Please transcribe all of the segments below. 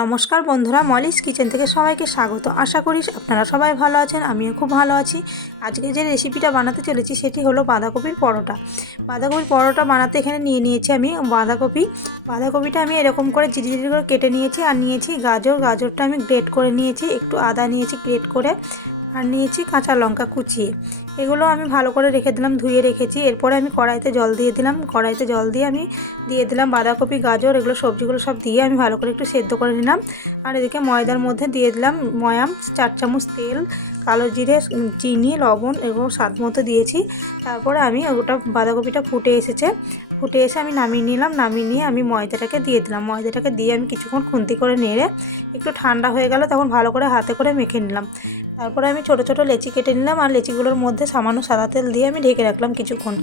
নমস্কার বন্ধুরা Molly's kitchen থেকে সবাইকে স্বাগত। আশা করি আপনারা সবাই ভালো আছেন, আমিও খুব ভালো আছি। আজকে যে রেসিপিটা বানাতে চলেছি সেটি হলো বাঁধাকপির পরোটা। বাঁধাকপির পরোটা বানাতে এখানে নিয়ে নিয়েছি আমি বাঁধাকপি। বাঁধাকপিটা আমি এরকম করে জিরি করে কেটে নিয়েছি আর নিয়েছি গাজর। গাজরটা আমি গ্রেট করে নিয়েছি, একটু আদা নিয়েছি গ্রেট করে। আর নিয়েছি কাঁচা লঙ্কা কুচিয়ে এগুলো আমি ভালো করে রেখে দিলাম, ধুয়ে রেখেছি। এরপরে আমি কড়াইতে জল দিয়ে দিলাম। কড়াইতে জল দিয়ে আমি দিয়ে দিলাম বাঁধাকপি, গাজর, এগুলো সবজিগুলো সব দিয়ে আমি ভালো করে একটু সেদ্ধ করে নিলাম। আর এদিকে ময়দার মধ্যে দিয়ে দিলাম ময়াম, চার চামচ তেল, কালো জিরে চিনি, লবণ এগুলো স্বাদ মতো দিয়েছি। তারপরে আমি ওটা বাঁধাকপিটা ফুটে এসেছে। ফুটে এসে আমি নামিয়ে নিলাম। নামিয়ে নিয়ে আমি ময়দাটাকে দিয়ে দিলাম। ময়দাটাকে দিয়ে আমি কিছুক্ষণ খুন্তি করে নেড়ে একটু ঠান্ডা হয়ে গেল, তখন ভালো করে হাতে করে মেখে নিলাম। তারপরে আমি ছোট ছোট লেচি কেটে নিলাম আর লেচিগুলোর মধ্যে সামান্য সাদা তেল দিয়ে আমি ঢেকে রাখলাম কিছুক্ষণ।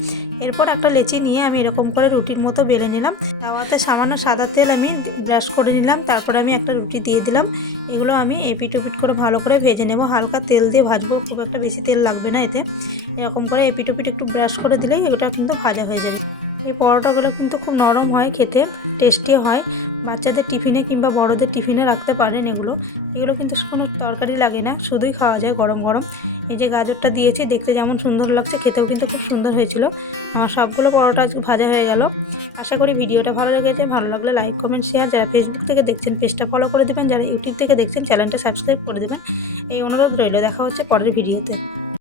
এরপর একটা লেচি নিয়ে আমি এরকম করে রুটির মতো বেলে নিলাম। তাওয়াতে সামান্য সাদা তেল আমি ব্রাশ করে নিলাম। তারপরে আমি একটা রুটি দিয়ে দিলাম। এগুলো আমি এপিট ওপিট করে ভালো করে ভেজে নেব। হালকা তেল দিয়ে ভাজবো, খুব একটা বেশি তেল লাগবে না এতে। এরকম করে এপিট ওপিট একটু ব্রাশ করে দিলেই এটা কিন্তু ভাজা হয়ে যাবে। এই পরোটাগুলো কিন্তু খুব নরম হয়, খেতে টেস্টি হয়। বাচ্চাদের টিফিনে কিংবা বড়দের টিফিনে রাখতে পারেন এগুলো। এগুলো কিন্তু কোনো তরকারি লাগে না, শুধুই খাওয়া যায় গরম গরম। এই যে গাজরটা দিয়েছি, দেখতে যেমন সুন্দর লাগছে, খেতেও কিন্তু খুব সুন্দর হয়েছিল। আমার সবগুলো পরোটা আজকে ভাজা হয়ে গেল। আশা করি ভিডিওটা ভালো লেগেছে, ভালো লাগলে লাইক, কমেন্ট, শেয়ার, যারা ফেসবুক থেকে দেখছেন, পেজটা ফলো করে দেবেন, যারা ইউটিউব থেকে দেখছেন চ্যানেলটা সাবস্ক্রাইব করে দেবেন। এই অনুরোধ রইল, দেখা হচ্ছে পরের ভিডিওতে।